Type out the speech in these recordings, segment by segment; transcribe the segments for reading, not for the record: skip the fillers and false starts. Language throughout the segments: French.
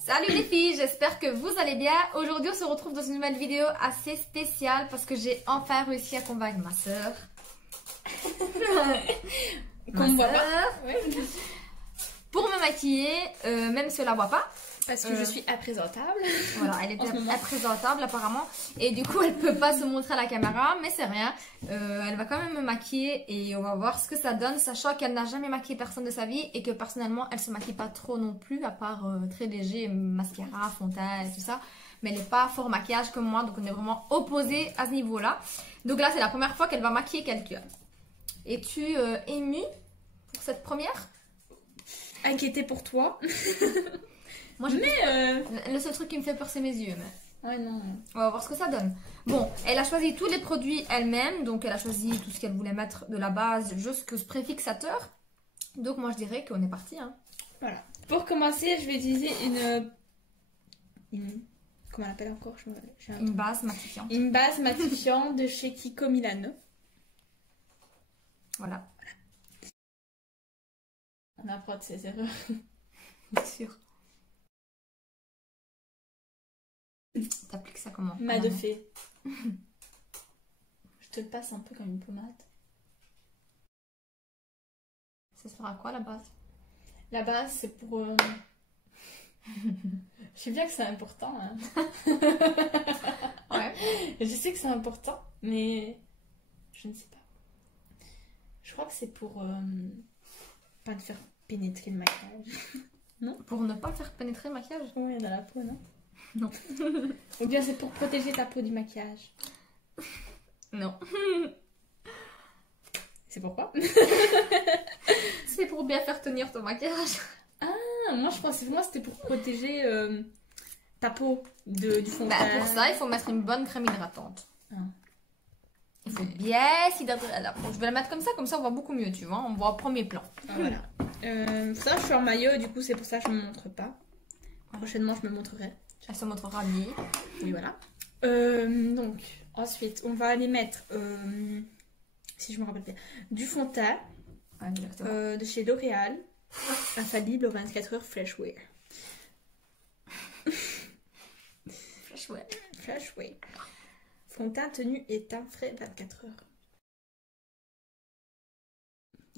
Salut les filles, j'espère que vous allez bien. Aujourd'hui on se retrouve dans une nouvelle vidéo assez spéciale parce que j'ai enfin réussi à convaincre ma soeur. Pour me maquiller, même si elle la voit pas. Parce que je suis imprésentable. Voilà, elle est imprésentable apparemment. Et du coup elle peut pas se montrer à la caméra, mais c'est rien. Elle va quand même me maquiller et on va voir ce que ça donne, sachant qu'elle n'a jamais maquillé personne de sa vie et que personnellement elle se maquille pas trop non plus, à part très léger, mascara, fond de teint et tout ça. Mais elle n'est pas fort maquillage comme moi, donc on est vraiment opposés à ce niveau-là. Donc là c'est la première fois qu'elle va maquiller quelqu'un. Es-tu émue pour cette première? Inquiétée pour toi. Moi, le seul truc qui me fait peur, c'est mes yeux. Mais... ouais, non. On va voir ce que ça donne. Bon, elle a choisi tous les produits elle-même. Donc, elle a choisi tout ce qu'elle voulait mettre de la base jusqu'au spray fixateur. Donc, moi, je dirais qu'on est parti. Hein. Voilà. Pour commencer, je vais utiliser une... comment on l'appelle encore? Une base matifiante. Une base matifiante de chez Kiko Milano. Voilà. On apprend de ses erreurs. Bien sûr. T'appliques ça comment? Main de fée. Je te le passe un peu comme une pommade. Ça sera quoi la base? La base, c'est pour... Je sais bien que c'est important. Hein. Ouais. Je sais que c'est important, mais je ne sais pas. Je crois que c'est pour pas te faire pénétrer le maquillage. Non? Pour ne pas faire pénétrer le maquillage? Oui, dans la peau, non? Non. Ou bien c'est pour protéger ta peau du maquillage? Non. C'est pourquoi? C'est pour bien faire tenir ton maquillage. Ah, moi je pensais vraiment que c'était pour protéger ta peau du fond de teint. Pour ça, il faut mettre une bonne crème hydratante. Ah. Il faut bien s'hydrater la peau. Je vais la mettre comme ça on voit beaucoup mieux, tu vois. On voit au premier plan. Ah, voilà. Ça, je suis en maillot, du coup c'est pour ça que je me montre pas. Prochainement, je me montrerai. Elle se montrera mieux. Oui, voilà. Donc, ensuite, on va aller mettre, si je me rappelle bien, du fond de teint de chez L'Oréal, infaillible aux 24 heures Fresh Wear. Fresh Wear. Fond de teint tenu et teint frais 24 heures.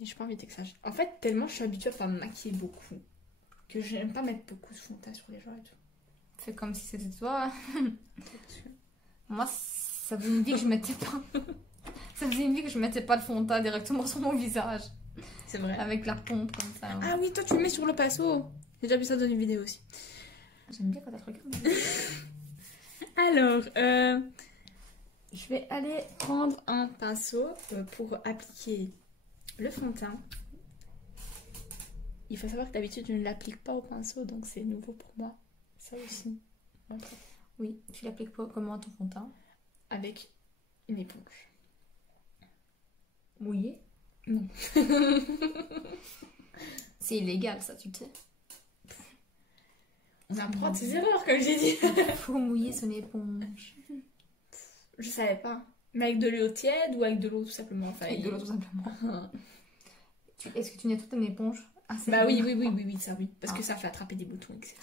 Et j'ai pas envie que ça. En fait, tellement je suis habituée à me maquiller beaucoup que j'aime pas mettre beaucoup de fond de teint sur les gens et tout. Fais comme si c'était toi. Moi, ça faisait une vie que je mettais pas. Ça faisait une vie que je mettais pas le fond de teint directement sur mon visage. C'est vrai. Avec la pompe comme ça. Ah oui, toi tu le mets sur le pinceau. J'ai déjà vu ça dans une vidéo aussi. J'aime bien quand elle regarde. Alors, je vais aller prendre un pinceau pour appliquer le fond de teint. Il faut savoir que d'habitude je ne l'applique pas au pinceau, donc c'est nouveau pour moi. Ça aussi. Okay. Oui, tu l'appliques pas comment ton fond de teint? Avec une éponge. Mouillée? Non. C'est illégal ça, tu le sais. On apprend de ses erreurs, comme j'ai dit. Faut mouiller son éponge. Je savais pas. Mais avec de l'eau tiède ou avec de l'eau tout simplement? Enfin, avec de l'eau tout simplement. Est-ce que tu nettoies ton éponge? Bah oui, ça oui. Parce que ça fait attraper des boutons, etc.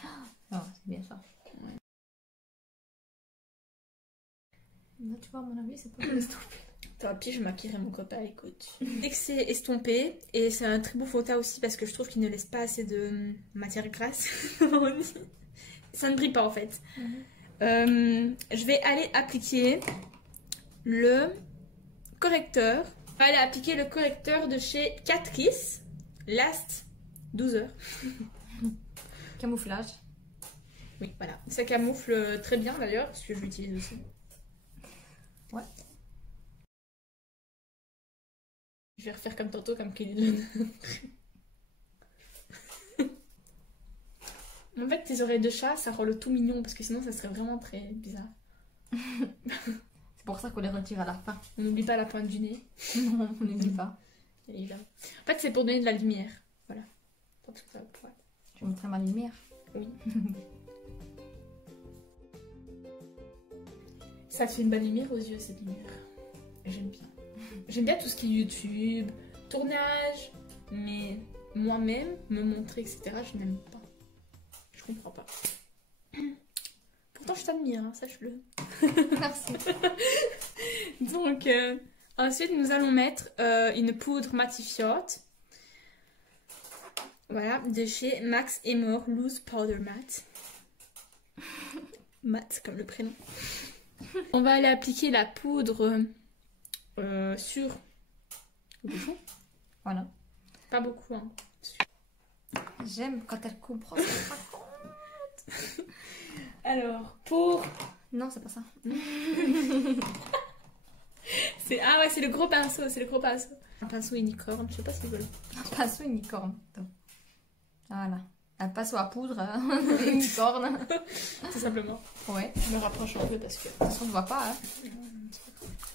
Ah, c'est bien ça. Ouais. Là, tu vois, à mon avis, c'est pas mal estompé. Tant pis, je maquillerai mon copain, écoute. Dès que c'est estompé, et c'est un très beau fond de teint aussi parce que je trouve qu'il ne laisse pas assez de matière grasse. Ça ne brille pas en fait. Je vais aller appliquer le correcteur. Je vais aller appliquer le correcteur de chez Catrice. Last 12 heures. Camouflage. Oui, voilà. Ça camoufle très bien d'ailleurs, parce que je l'utilise aussi. Ouais. Je vais refaire comme tantôt, comme Kelly. En fait, tes oreilles de chat, ça rend le tout mignon, parce que sinon, ça serait vraiment très bizarre. C'est pour ça qu'on les retire à la fin. On n'oublie pas la pointe du nez. Non, on n'oublie pas. Évidemment. En fait, c'est pour donner de la lumière. Voilà. Parce que ça pourrait... Je vais montrer ma lumière. Oui. Ça te fait une bonne lumière aux yeux, cette lumière. J'aime bien. J'aime bien tout ce qui est YouTube, tournage, mais moi-même, me montrer, etc., je n'aime pas. Je comprends pas. Pourtant, je t'admire, hein, sache-le. Merci. Donc, ensuite, nous allons mettre une poudre matifiante. Voilà, de chez Max Emor Loose Powder Matte. Matte, comme le prénom. On va aller appliquer la poudre sur le bouchon. Voilà. Pas beaucoup, hein. J'aime quand elle comprend ce qu'elle raconte. Alors, pour... Non, c'est pas ça. Ah ouais, c'est le gros pinceau, c'est le gros pinceau. Un pinceau unicorne, je sais pas si c'est rigolo. Un pinceau unicorne. Voilà. Un pinceau à poudre, unicorne. Tout simplement. Ouais. Je me rapproche un peu parce que... De toute façon, on ne voit pas. Hein.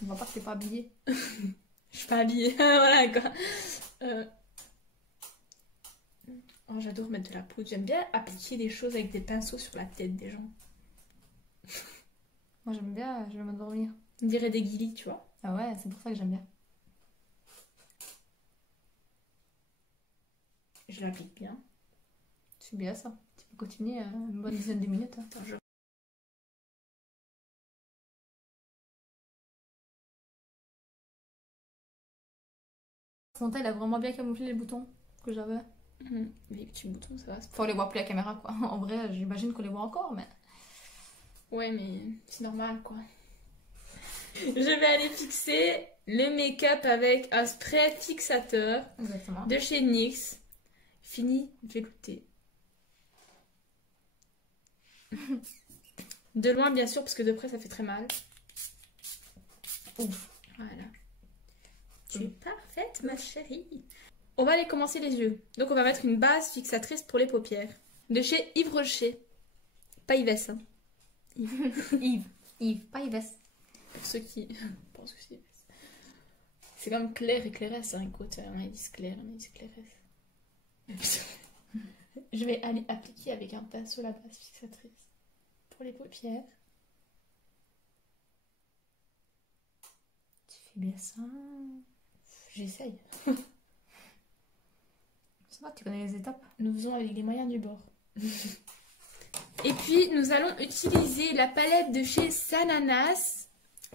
On voit pas que t'es pas habillée. Je suis pas habillée. Voilà quoi. Oh, j'adore mettre de la poudre. J'aime bien appliquer des choses avec des pinceaux sur la tête des gens. Moi, j'aime bien, je vais m'endormir. On dirait des guilis, tu vois. Ah ouais, c'est pour ça que j'aime bien. Je l'applique bien. C'est bien ça. Tu peux continuer une bonne dizaine de minutes. Hein. Attends, Fonta, il a vraiment bien camouflé les boutons que j'avais. Les petits boutons, ça va. Faut les voir plus à la caméra, quoi. En vrai, j'imagine qu'on les voit encore, mais... Ouais, mais c'est normal, quoi. Je vais aller fixer le make-up avec un spray fixateur. Exactement. De chez NYX. Fini velouté. De loin, bien sûr, parce que de près, ça fait très mal. Ouf. Voilà. Tu es parfaite, ma chérie. On va aller commencer les yeux. Donc, on va mettre une base fixatrice pour les paupières. De chez Yves Rocher. Pas Yves, hein. Yves, pas Yves. Pour ceux qui pensent que c'est Yves. C'est comme Claire et Clarisse, hein, écoute. On a dit Claire, on a dit Clarisse. Je vais aller appliquer avec un pinceau la base fixatrice pour les paupières. Tu fais bien ça. J'essaye. Ça va, tu connais les étapes. Nous faisons avec les moyens du bord. Et puis, nous allons utiliser la palette de chez Sananas.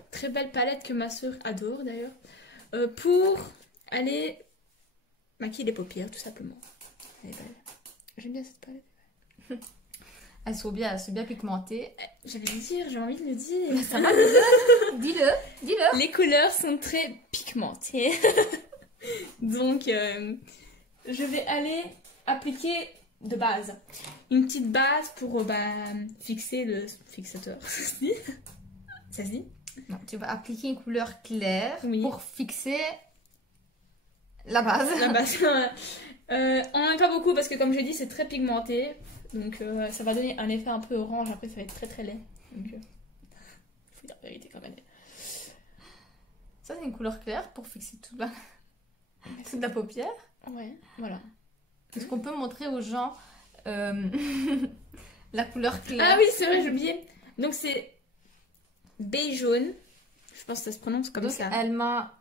Très belle palette que ma soeur adore d'ailleurs. Pour aller maquiller les paupières, tout simplement. Elle est belle. J'aime bien cette palette. Elles sont bien pigmentées. J'allais le dire, j'ai envie de le dire. Ça va, dis-le. Les couleurs sont très pigmentées. Donc, je vais aller appliquer de base. Une petite base pour fixer le fixateur. Ça se dit? Non, tu vas appliquer une couleur claire Oui. pour fixer la base. La base. On n'en met pas beaucoup parce que comme j'ai dit, c'est très pigmenté. Donc ça va donner un effet un peu orange. Après, ça va être très très laid. Donc, faut dire la vérité quand même. Ça, c'est une couleur claire pour fixer toute la paupière. Ouais, voilà. Est-ce qu'on peut montrer aux gens la couleur claire? Ah oui, c'est vrai, j'ai oublié. Donc c'est beige jaune. Je pense que ça se prononce comme Donc, ça. elle m'a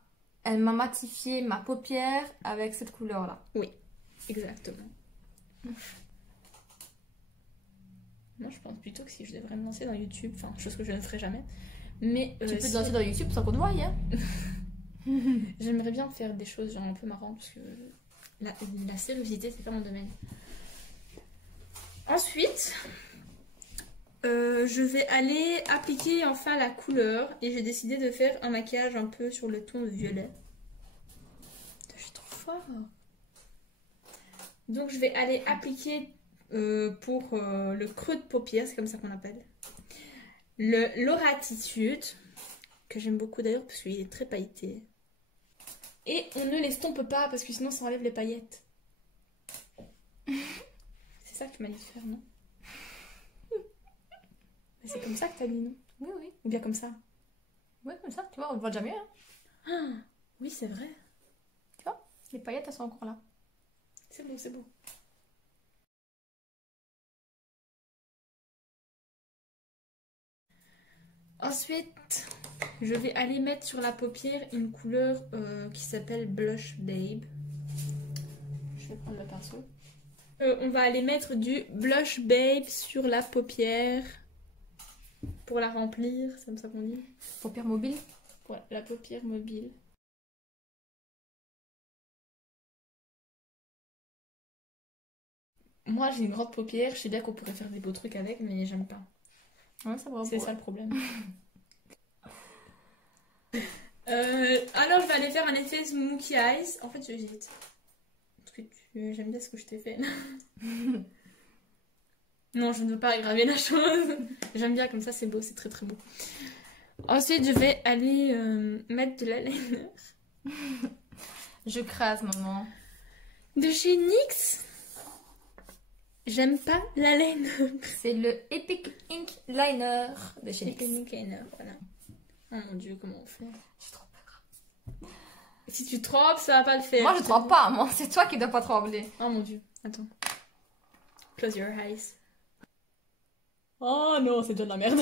matifié ma paupière avec cette couleur-là. Oui, exactement. Moi, je pense plutôt que si je devrais me lancer dans YouTube, enfin, chose que je ne ferai jamais. Mais Tu peux te si- lancer dans YouTube sans qu'on te voie, hein. J'aimerais bien faire des choses genre un peu marrantes parce que la sérieuxité, c'est pas mon domaine. Ensuite, je vais aller appliquer enfin la couleur et j'ai décidé de faire un maquillage un peu sur le ton de violet. Je suis trop fort. Donc, je vais aller appliquer pour le creux de paupière, c'est comme ça qu'on appelle. L'Oratitude, que j'aime beaucoup d'ailleurs parce qu'il est très pailleté. Et on ne l'estompe pas parce que sinon ça enlève les paillettes. C'est ça que tu m'as dit de faire, non? Mais c'est comme ça que t'as dit, non? Oui, oui. Ou bien comme ça? Oui, comme ça, tu vois, on le voit déjà mieux. Hein. Ah, oui, c'est vrai. Tu vois, les paillettes, elles sont encore là. C'est beau, c'est beau. Ensuite, je vais aller mettre sur la paupière une couleur qui s'appelle Blush Babe. Je vais prendre le pinceau. On va aller mettre du Blush Babe sur la paupière. Pour la remplir, c'est comme ça qu'on dit. Paupière mobile. Ouais, la paupière mobile. Moi, j'ai une grande paupière. Je sais bien qu'on pourrait faire des beaux trucs avec, mais j'aime pas. Ouais, ça va. C'est ça le problème. Alors, je vais aller faire un effet Smokey Eyes. En fait, j'hésite. Parce que j'aime bien ce que je t'ai fait. Non, je ne veux pas aggraver la chose. J'aime bien comme ça, c'est beau, c'est très très beau. Ensuite, je vais aller mettre de l'eyeliner. Je crase, maman. De chez NYX. J'aime pas l'eyeliner. C'est le Epic Ink Liner de chez Epic NYX. Ink Liner, voilà. Oh mon dieu, comment on fait? J'ai trop peur. Si tu trempes, ça va pas le faire. Moi, je trempe pas. Moi, c'est toi qui dois pas trembler. Oh mon dieu, attends. Close your eyes. Oh non, c'est déjà de la merde.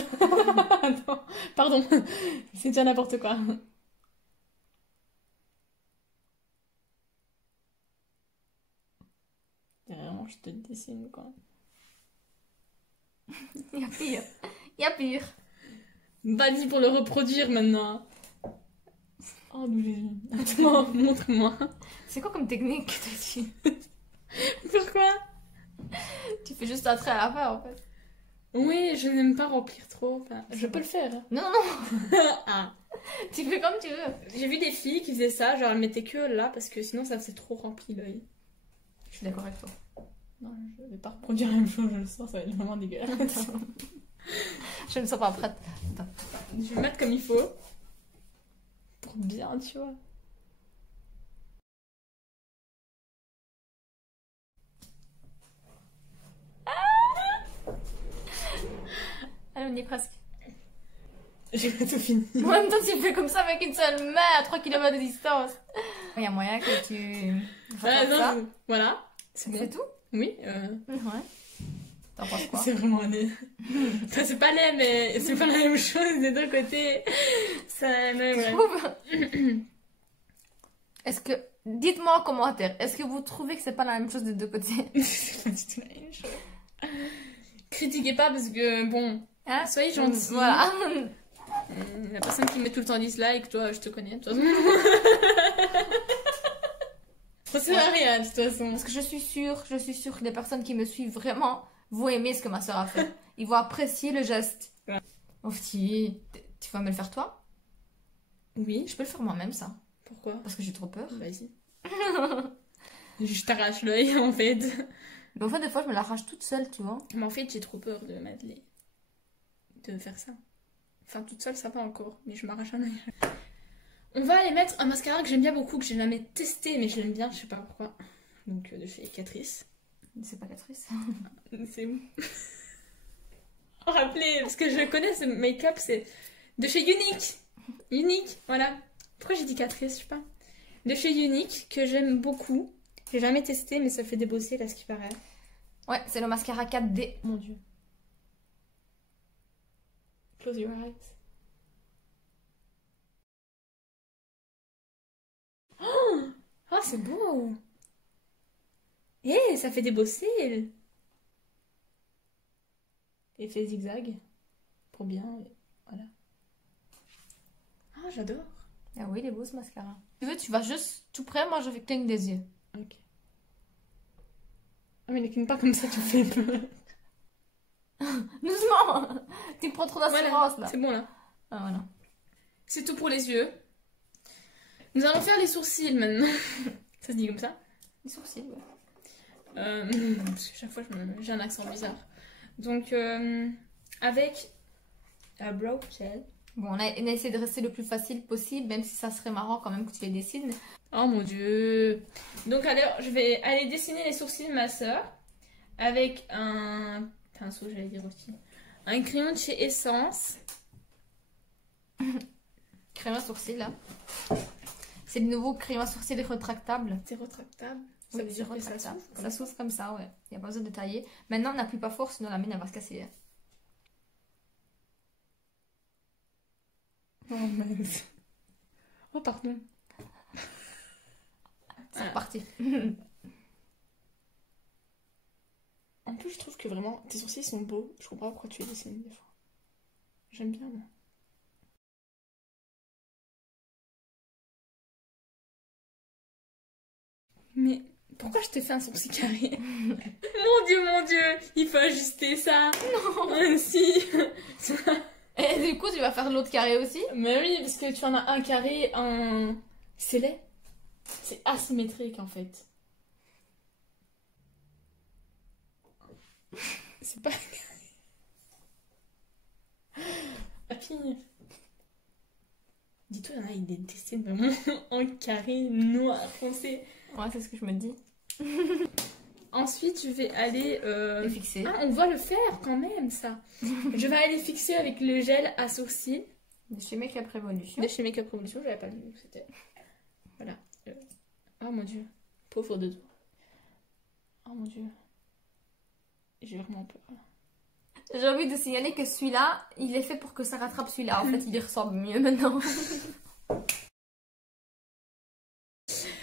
Attends, pardon. C'est déjà n'importe quoi. Vraiment, je te dessine quoi. Il y a pire. Il y a pire. Vas-y pour le reproduire maintenant. Oh non, Jésus. Attends, montre-moi. C'est quoi comme technique que t'as dit? Pourquoi? Tu fais juste un trait à la fin, en fait. Oui, je n'aime pas remplir trop. Enfin, je peux le faire. Non, non. Ah. Tu fais comme tu veux. J'ai vu des filles qui faisaient ça, genre elles mettaient que là parce que sinon ça faisait trop rempli l'œil. Je suis d'accord avec toi. Non, je vais pas reproduire la même chose, je le sens, ça va être vraiment dégueulasse. Je ne sens pas prête. Attends. Je vais mettre comme il faut. Pour bien, tu vois. Allez, on y est presque. J'ai pas tout fini. En même temps, tu fais comme ça avec une seule main à 3 km de distance. Il y a moyen que tu fasses Non, ça. voilà. C'est bon. C'est tout? Oui. Ouais. T'en penses quoi? C'est vraiment laid. Enfin, c'est pas laid, mais c'est pas la même chose des deux côtés. Ça, mais Tu ouais. trouves? Est-ce que... Dites-moi en commentaire, est-ce que vous trouvez que c'est pas la même chose des deux côtés? C'est pas du tout la même chose. Critiquez pas parce que, bon, Hein? soyez gentils. Voilà. La personne qui met tout le temps dislike, toi, je te connais, de toute façon. Ça sert à rien, de toute façon. Parce que je suis sûre que les personnes qui me suivent vraiment vont aimer ce que ma soeur a fait. Ils vont apprécier le geste. Ouais. Oh, tu vas me le faire toi? Oui. Je peux le faire moi-même, ça. Pourquoi? Parce que j'ai trop peur. Vas-y. Je t'arrache l'œil, en fait. Mais en fait, des fois, je me l'arrache toute seule, tu vois. Mais en fait, j'ai trop peur de mettre les... de faire ça. Enfin, toute seule, ça va encore. Mais je m'arrache un œil. On va aller mettre un mascara que j'aime bien beaucoup, que j'ai jamais testé, mais je l'aime bien, je sais pas pourquoi. Donc, de chez Catrice. C'est pas Catrice. C'est où? Rappelez, parce que je connais ce make-up, c'est de chez Unique. Unique, voilà. Pourquoi j'ai dit Catrice, je sais pas. De chez Unique, que j'aime beaucoup. J'ai jamais testé, mais ça fait débosser, là, ce qui paraît. Ouais, c'est le mascara 4D. Mon dieu. Close your eyes. Oh, c'est beau. Eh, ça fait débosser. Effet zigzag. Pour bien, voilà. Ah, j'adore. Ah oui, il est beau ce mascara. Tu veux, tu vas juste tout près, moi je fais cligner des yeux. Ok. Ah, mais ne cligne pas comme ça, tu fais peur. Doucement. Tu prends trop d'assurance, Voilà, là. c'est bon, là. Ah, voilà. C'est tout pour les yeux. Nous allons faire les sourcils maintenant. Ça se dit comme ça? Les sourcils, ouais. Parce que chaque fois, j'ai un accent bizarre. Donc, avec un brow gel. Bon, on a essayé de rester le plus facile possible, même si ça serait marrant quand même que tu les dessines. Oh mon dieu. Donc, alors, je vais aller dessiner les sourcils de ma soeur. Avec un pinceau, j'allais dire aussi. Un crayon de chez Essence. Crayon à sourcils, là. C'est le nouveau crayon à sourcils rétractable. C'est retractable. Ça Oui, veut c'est dire que ça retractable. s'ouvre. Ça s'ouvre comme ça, ouais. Il n'y a pas besoin de tailler. Maintenant, on n'appuie pas fort, sinon la mine, elle va se casser. Hein. Oh mince. Oh pardon. C'est reparti. plus, je trouve que vraiment, tes sourcils sont beaux. Je comprends pas pourquoi tu les dessines des fois. J'aime bien, moi. Mais pourquoi je te fais un sourcil carré? Mon Dieu, il faut ajuster ça. Non, si. Et du coup, tu vas faire l'autre carré aussi? Mais oui, parce que tu en as un carré, un... C'est laid. C'est asymétrique, en fait. C'est pas... Papy. Dis-toi, il y en a, ils les dessinent vraiment en carré noir foncé. Ouais, c'est ce que je me dis. Ensuite, je vais aller... Et fixer. Ah, on voit le faire quand même, ça. Je vais aller fixer avec le gel à sourcils. De chez Make Up Revolution. De chez Make Up Revolution, j'avais pas vu où c'était. Voilà. Oh mon dieu. Pauvre de toi. Oh mon dieu. J'ai vraiment peur. J'ai envie de signaler que celui-là, il est fait pour que ça rattrape celui-là. En fait, il y ressemble mieux maintenant.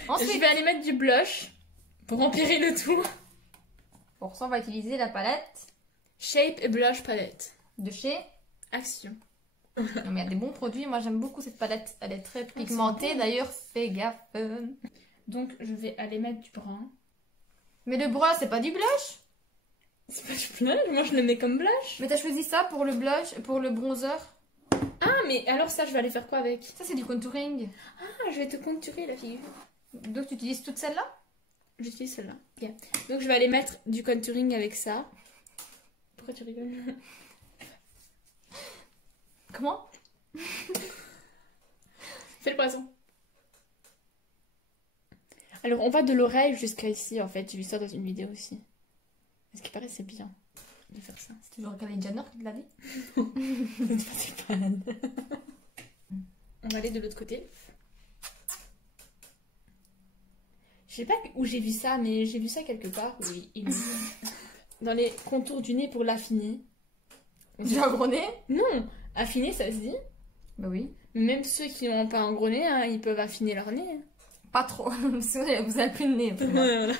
Ensuite, Je vais aller mettre du blush pour empirer le tout. pour ça, on va utiliser la palette Shape et Blush Palette. de chez... Action. Non, mais il y a des bons produits. Moi, j'aime beaucoup cette palette. Elle est très pigmentée. D'ailleurs, fais gaffe. Donc, je vais aller mettre du brun. Mais le brun, c'est pas du blush. C'est pas du blush, moi je le mets comme blush. Mais t'as choisi ça pour le blush, pour le bronzer. Ah, mais alors ça, je vais aller faire quoi avec? Ça, c'est du contouring. Ah, je vais te contourer la figure. Donc, tu utilises toute celle-là? J'utilise celle-là. Ok. Donc, je vais aller mettre du contouring avec ça. Pourquoi tu rigoles? Comment? Fais le poisson. Alors, on va de l'oreille jusqu'à ici, en fait. J'ai vu ça dans une vidéo aussi. Ce qui paraît, c'est bien de faire ça. C'est toujours Kylie Jenner qui te l'a dit? C'est pas elle. On va aller de l'autre côté. Je sais pas où j'ai vu ça, mais j'ai vu ça quelque part. Oui, dans les contours du nez pour l'affiner. J'ai un gros nez? Non, affiner, ça se dit. Bah oui. Même ceux qui n'ont pas un gros nez, hein, ils peuvent affiner leur nez. Pas trop. Sinon, vous avez plus de nez.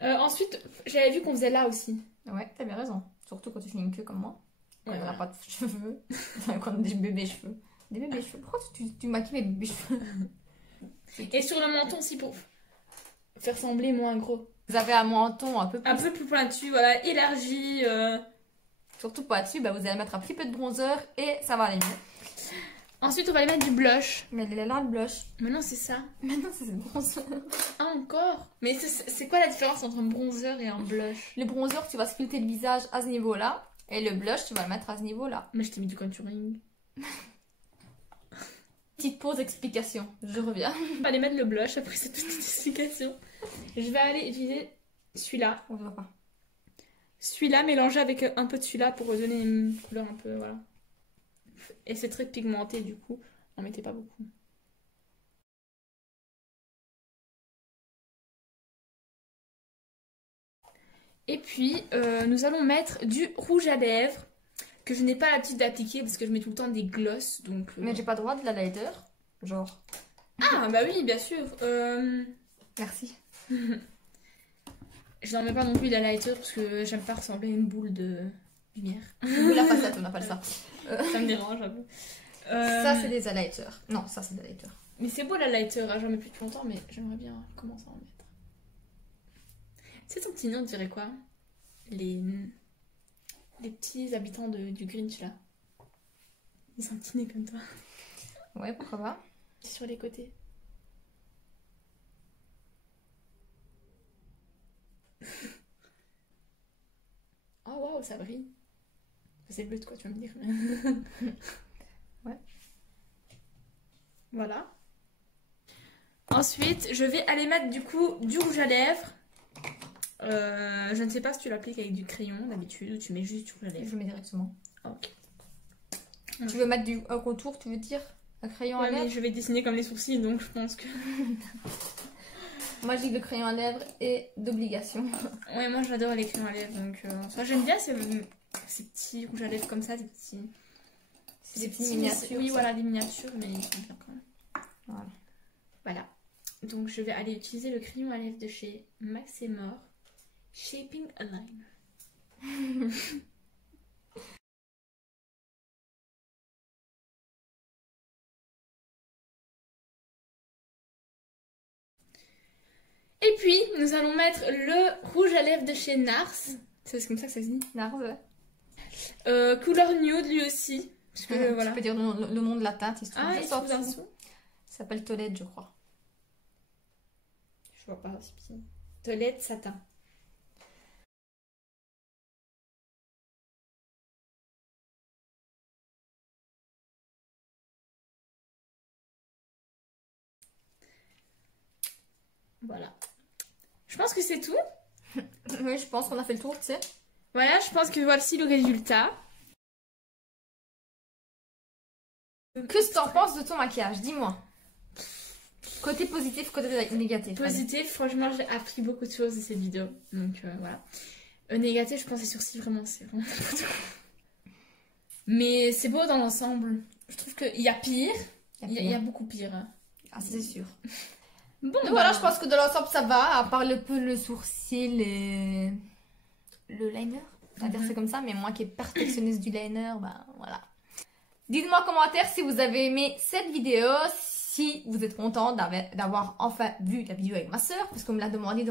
Ensuite, j'avais vu qu'on faisait là aussi. Ouais, t'as bien raison. Surtout quand tu fais une queue comme moi. Quand Ouais, on n'a voilà. pas de cheveux. Quand on a des bébés cheveux. Des bébés cheveux. Pourquoi tu maquilles mes bébés cheveux? Et sur le menton aussi pour faire sembler moins gros. Vous avez un menton un peu plus... Un peu plus pointu, voilà, élargi. Surtout pas dessus, bah vous allez mettre un petit peu de bronzer et ça va aller mieux. Ensuite, on va aller mettre du blush. Mais elle est là le blush. Maintenant, c'est ça. Maintenant c'est le bronzer. Ah, encore? Mais c'est quoi la différence entre un bronzer et un blush? Le bronzer, tu vas sculpter le visage à ce niveau-là. Et le blush, tu vas le mettre à ce niveau-là. Mais je t'ai mis du contouring. Petite pause explication. Je reviens. On va aller mettre le blush après cette petite explication. Je vais aller utiliser celui-là. On voit pas. Celui-là mélangé avec un peu de celui-là pour donner une couleur un peu, voilà. Et c'est très pigmenté du coup, n'en mettez pas beaucoup. Et puis, nous allons mettre du rouge à lèvres que je n'ai pas l'habitude d'appliquer parce que je mets tout le temps des glosses. Donc, Mais j'ai pas le droit de la lighter. Genre. Ah, bah oui, bien sûr. Merci. Je n'en mets pas non plus d'highlighter parce que j'aime pas ressembler à une boule de lumière. Ou la facette, on appelle ça. Ça me dérange un peu. Ça, c'est des highlighters. Non, ça, c'est des highlighters. Mais c'est beau l'highlighter, hein, j'en mets plus depuis longtemps, mais j'aimerais bien commencer à en mettre. Tu sais, ton petit nom, on dirait quoi? Les petits habitants du Grinch là. Ils ont un petit nez comme toi. Ouais, pourquoi pas. Sur les côtés. Oh waouh, ça brille. C'est bleu de quoi, tu vas me dire. Ouais. Voilà. Ensuite, je vais aller mettre du coup du rouge à lèvres. Je ne sais pas si tu l'appliques avec du crayon d'habitude ou tu mets juste du rouge à lèvres. Je mets directement. Ok. Tu veux mettre un contour, tu veux dire? Un crayon à Ouais, mais lèvres? je vais dessiner comme les sourcils, donc je pense que... Moi, je dis que le crayon à lèvres est d'obligation. Ouais, moi j'adore les crayons à lèvres, donc j'aime bien ces petits rouges à lèvres comme ça, des petits... C'est des petites miniatures. Oui, ça. voilà, des miniatures, mais ils sont bien quand même. Voilà. Voilà. Donc je vais aller utiliser le crayon à lèvres de chez Max et More. Shaping a line. Et puis, nous allons mettre le rouge à lèvres de chez Nars. C'est comme ça que ça se dit. Nars, ouais. Couleur nude lui aussi. Parce que, voilà. Tu peux dire le nom de la teinte, il se trouve Ah, il juste se en trouve en dessous. dessous. Ça s'appelle Tolède, je crois. Je vois pas, c'est petit. Toilette satin. Voilà. Je pense que c'est tout. Oui, je pense qu'on a fait le tour, tu sais. Voilà, je pense que voici le résultat. Qu'est-ce que t'en penses de ton maquillage? Dis-moi. Côté positif, côté négatif. Positif, franchement, j'ai appris beaucoup de choses de cette vidéo. Donc voilà. Négatif, je pense que les sourcils, vraiment, c'est vraiment n'importe quoi. Mais c'est beau dans l'ensemble. Je trouve qu'il y a pire. Il y a beaucoup pire. Hein. Ah, c'est sûr. Bon, Donc voilà, je pense que dans l'ensemble ça va, à part le sourcil et le liner. On va dire c'est comme ça, mais moi qui est perfectionniste du liner, ben voilà. Dites-moi en commentaire si vous avez aimé cette vidéo, si vous êtes content d'avoir enfin vu la vidéo avec ma soeur, parce qu'on me l'a demandé,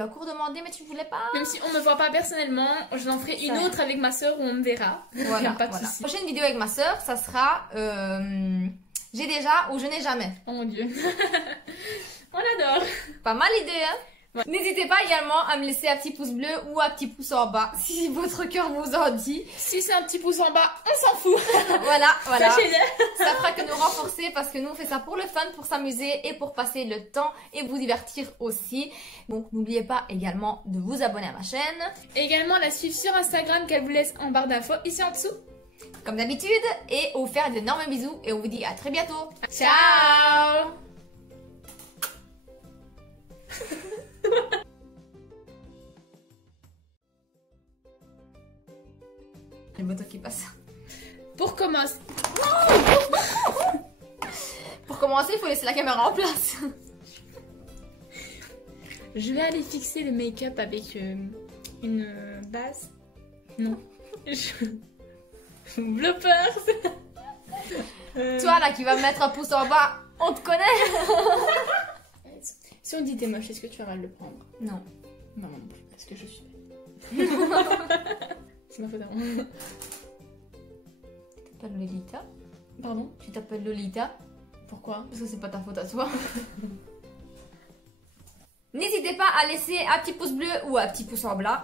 encore demandé, mais tu voulais pas. Même si on me voit pas personnellement, je en ferai une autre avec ma soeur où on me verra. Voilà, pas de voilà. soucis. Prochaine vidéo avec ma soeur, ça sera j'ai déjà ou je n'ai jamais. Oh mon dieu. On adore. Pas mal l'idée, hein? Ouais. N'hésitez pas également à me laisser un petit pouce bleu ou un petit pouce en bas si votre cœur vous en dit. Si c'est un petit pouce en bas, on s'en fout. Voilà. Sachez-le. Ça fera que nous renforcer parce que nous on fait ça pour le fun, pour s'amuser et pour passer le temps et vous divertir aussi. Donc n'oubliez pas également de vous abonner à ma chaîne. Et également la suivre sur Instagram qu'elle vous laisse en barre d'infos ici en dessous. Comme d'habitude. Et on vous fait d'énormes bisous et on vous dit à très bientôt. Ciao. Le moto qui passe. Pour commencer. Pour commencer, il faut laisser la caméra en place. Je vais aller fixer le make-up avec une base. Non. Bloopers. Toi là qui va me mettre un pouce en bas, on te connaît. Si on dit t'es moche, est-ce que tu auras le prendre? Non. Non, non plus. Parce que je suis. C'est ma faute à moi. Tu t'appelles Lolita? Pardon? Tu t'appelles Lolita? Pourquoi? Parce que c'est pas ta faute à toi. N'hésitez pas à laisser un petit pouce bleu ou un petit pouce en blanc.